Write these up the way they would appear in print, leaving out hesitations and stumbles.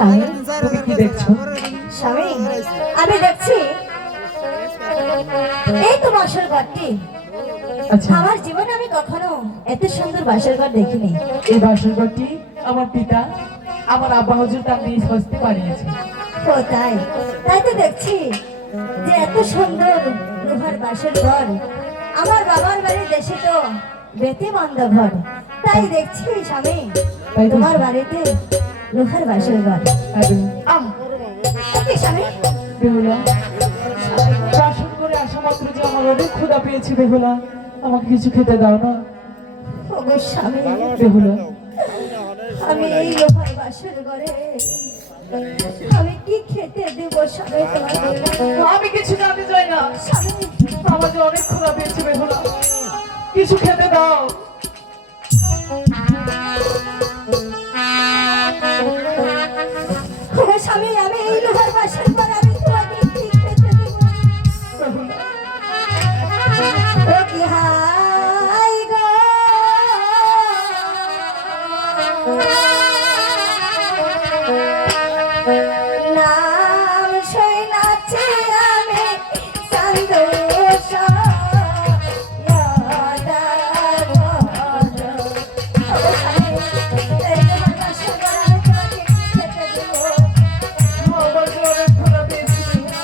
স্বামী, তুমি কি দেখছো? স্বামী, আমি দেখছি এই তো বাসর ঘরটি। আচ্ছা, আমার জীবনে আমি কখনো এত সুন্দর বাসর ঘর দেখিনি। এই বাসর ঘরটি আমার পিতা, আমার আব্বা হুজুর তার নিজ হস্তে বানিয়েছে। ও তাই, তাই তো দেখছি যে এত সুন্দর লোহার বাসর ঘর। আমার বাবার বাড়ির দেশে তো বেতে বন্ধ ঘর, তাই দেখছি স্বামী তাই তো। তোমার বাড়িতে লোহার বাসর ঘর। আহ, কি স্বামী? বেহুলা, বাসর করে আসা মাত্র যে আমার অনেক ক্ষুধা পেয়েছে। বেহুলা, আমাকে কিছু খেতে দাও না। ওগো স্বামী, বেহুলা, আমি এই লোহার বাসর ঘরে আমি কি খেতে দেব স্বামী তোমাকে? আমি কিছু জানতে চাই না। স্বামী, আমার যে অনেক ক্ষুধা পেয়েছে। বেহুলা, কিছু খেতে দাও। ওগো স্বামী, আমি এই লোহার বাসর ঘরে আমি তোমাকে কি খেতে দেব? বেহুলা, ও কি হাই গো, নাম শৈলাছে আমি সন্তোষ ইয়াদা গো। ও স্বামী, এই লোহার বাসর ঘরে আমি তোমাকে কি খেতে দেব? আমার যে অনেক ক্ষুধা পেয়েছে। বেহুলা,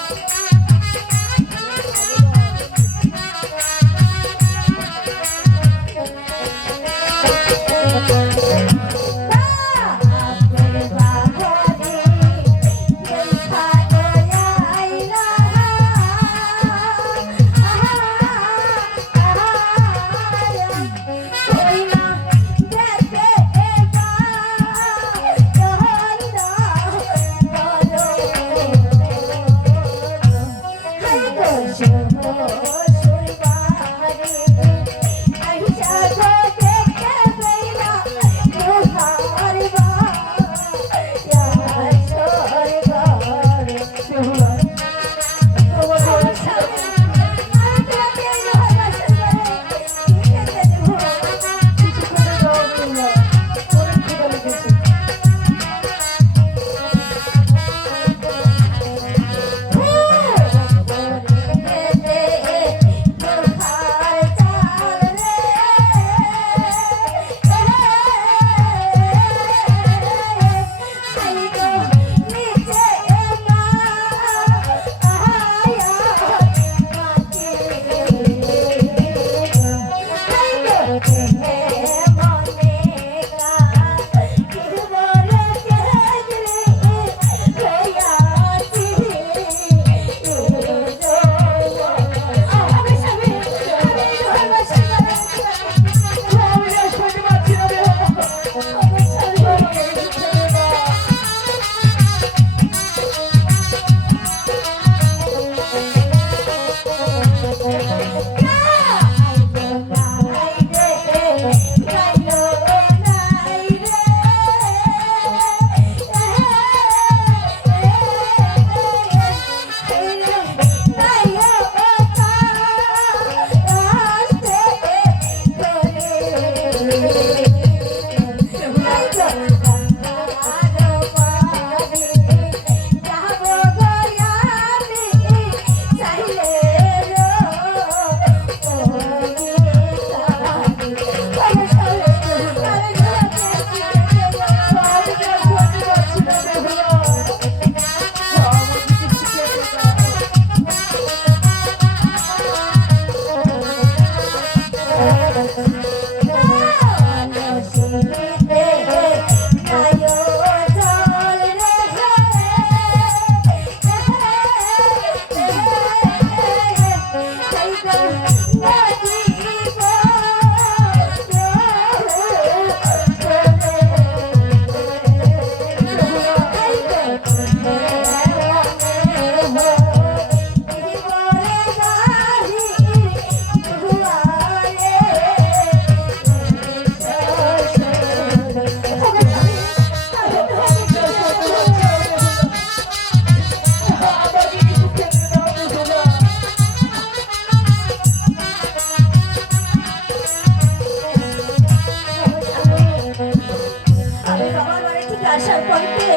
আসার পরে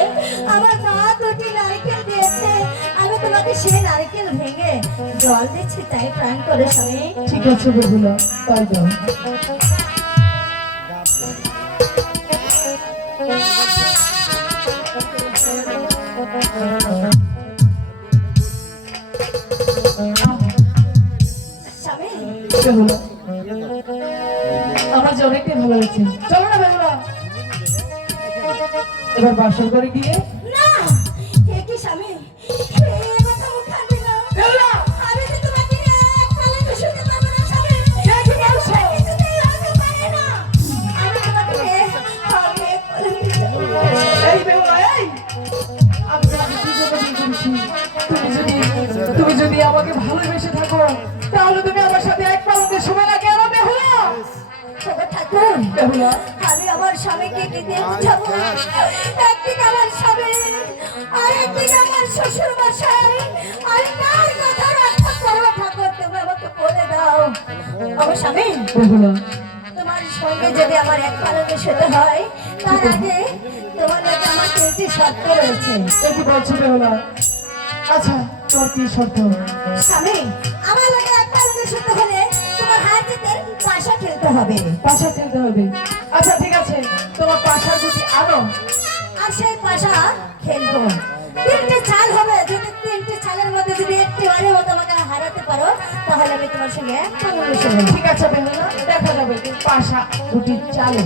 আমার মা দুটি নারকেল দিয়েছে, আমি তোমাকে সেই নারকেল ভেঙে জল দিচ্ছি, তাই প্রাণ করে স্বামী। ঠিক আছে বেহুলা, তাই দাও। স্বামী, বেহুলা, আমার যে অনেকটাই ভালো লাগছে। চলো না বেহুলা, এবার বাসর করে গিয়ে না, এ কি স্বামী, এ কথা মুখে আনবে না। বেহুলা, আমি তো তোমাকে এক পালকে শুতে পারবো না স্বামী। কে কি বলছে? কিছুতেই হতে পারে না। আমি তোমাকে এক পালকে শুতে পারবো না। এই বেহুলা, এই আমি তোমাকে কি জন্য বিয়ে করেছি? তুমি যদি আমাকে ভালোবেসে থাকো, তাহলে তুমি আমার সাথে এক পালকে শোবে না কেন বেহুলা? তবে ঠাকুর, বেহুলা, আমি আমার স্বামীকে কি দিয়ে বুঝাবো? একদিন আমার স্বামী আর একদিন আমার শ্বশুর মশাই, আমি কার কথা রক্ষা করবো ঠাকুর, তুমি আমাকে বলে দাও। আমার স্বামী, বেহুলা, তোমার সঙ্গে যদি আমার এক পালকে শুতে হয়, তার আগে তোমার কাছে আমার তিনটি শর্ত রয়েছে। এ কি বলছো বেহুলা? আচ্ছা, তোর কি শর্ত? স্বামী, আমার লাগে এক পালকে শুতে হলে তোমার হাতেতে পাশা খেলতে হবে, পাশা খেলতে হবে। আচ্ছা ঠিক আছে, তোমার পাশা দুটি আনো। আর সেই পাশা খেলবো। তিনটে চাল হবে, যদি তিনটে চালের মধ্যে যদি একটি বারের মতো আমাকে হারাতে পারো, তাহলে আমি তোমার সঙ্গে এক পালকে শুবো। ঠিক আছে বেহুলা, দেখা যাবে পাশা দুটি চালে।